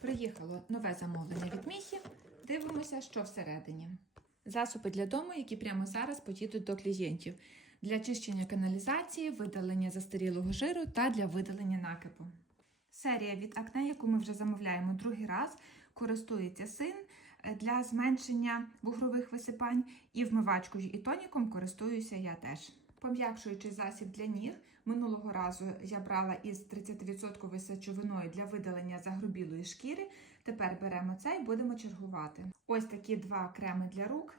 Приїхало нове замовлення від Міхі. Дивимося, що всередині. Засоби для дому, які прямо зараз поїдуть до клієнтів для чищення каналізації, видалення застарілого жиру та для видалення накипу. Серія від акне, яку ми вже замовляємо другий раз, користується син е, для зменшення бугрових висипань, і вмивачкою і тоніком користуюся я теж. Пом'якшуючий засіб для ніг минулого разу я брала із 30% сечовиною для видалення загрубілої шкіри. Тепер беремо це і будемо чергувати. Ось такі два креми для рук.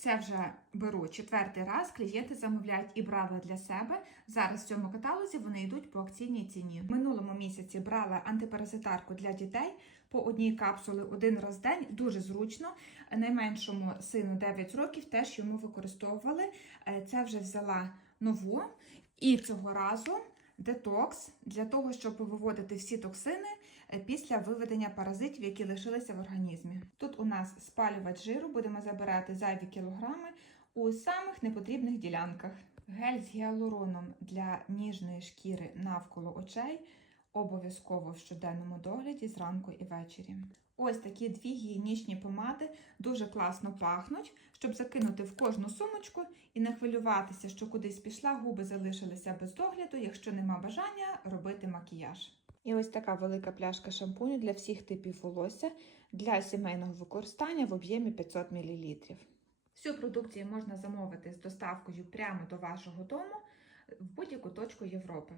Це вже беру четвертий раз. Клієнти замовляють і брали для себе. Зараз в цьому каталозі вони йдуть по акційній ціні. В минулому місяці брала антипаразитарку для дітей по одній капсулі один раз в день. Дуже зручно. Найменшому сину 9 років теж йому використовували. Е, Це вже взяла нову. І цього разу детокс для того, щоб виводити всі токсини е, після виведення паразитів, які лишилися в організмі. Тут у нас спалювач жиру, будемо забирати зайві кілограми у самих непотрібних ділянках. Гель з гіалуроном для ніжної шкіри навколо очей. Обов'язково в щоденному догляді зранку і ввечері. Ось такі дві гігієнічні помади дуже класно пахнуть, щоб закинути в кожну сумочку і не хвилюватися, що кудись пішла, губи залишилися без догляду, якщо нема бажання робити макіяж. І ось така велика пляшка шампуню для всіх типів волосся для сімейного використання в об'ємі 500 мл. Всю продукцію можна замовити з доставкою прямо до вашого дому в будь-яку точку Європи.